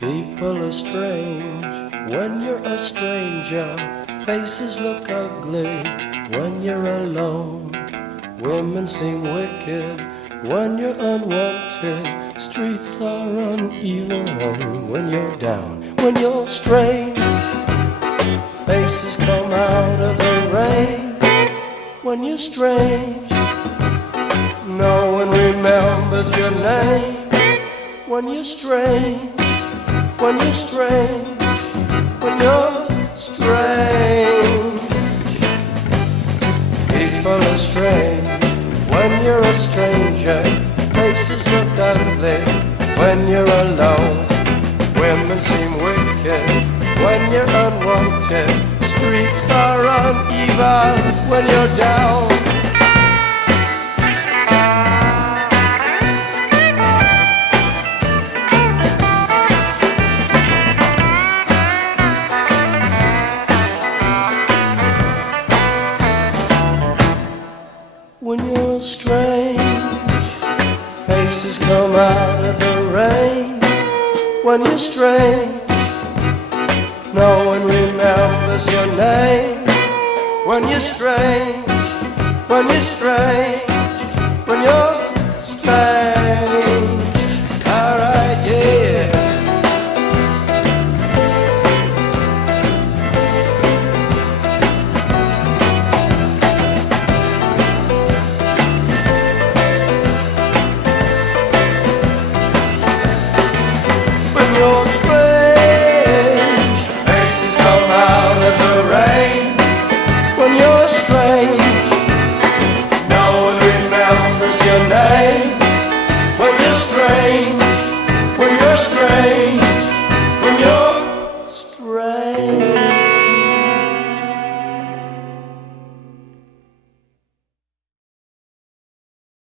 People are strange when you're a stranger. Faces look ugly when you're alone. Women seem wicked when you're unwanted. Streets are uneven when you're down. When you're strange, faces come out of the rain. When you're strange, no one remembers your name. When you're strange, when you're strange, when you're strange. People are strange when you're a stranger. Faces look ugly when you're alone. Women seem wicked when you're unwanted. Streets are uneven when you're down. When you're strange, faces come out of the rain. When you're strange, no one remembers your name. When you're strange, when you're strange, when you're strange. Alright, yeah. When you're strange, faces come out of the rain. When you're strange, no one remembers your name. When you're strange, when you're strange.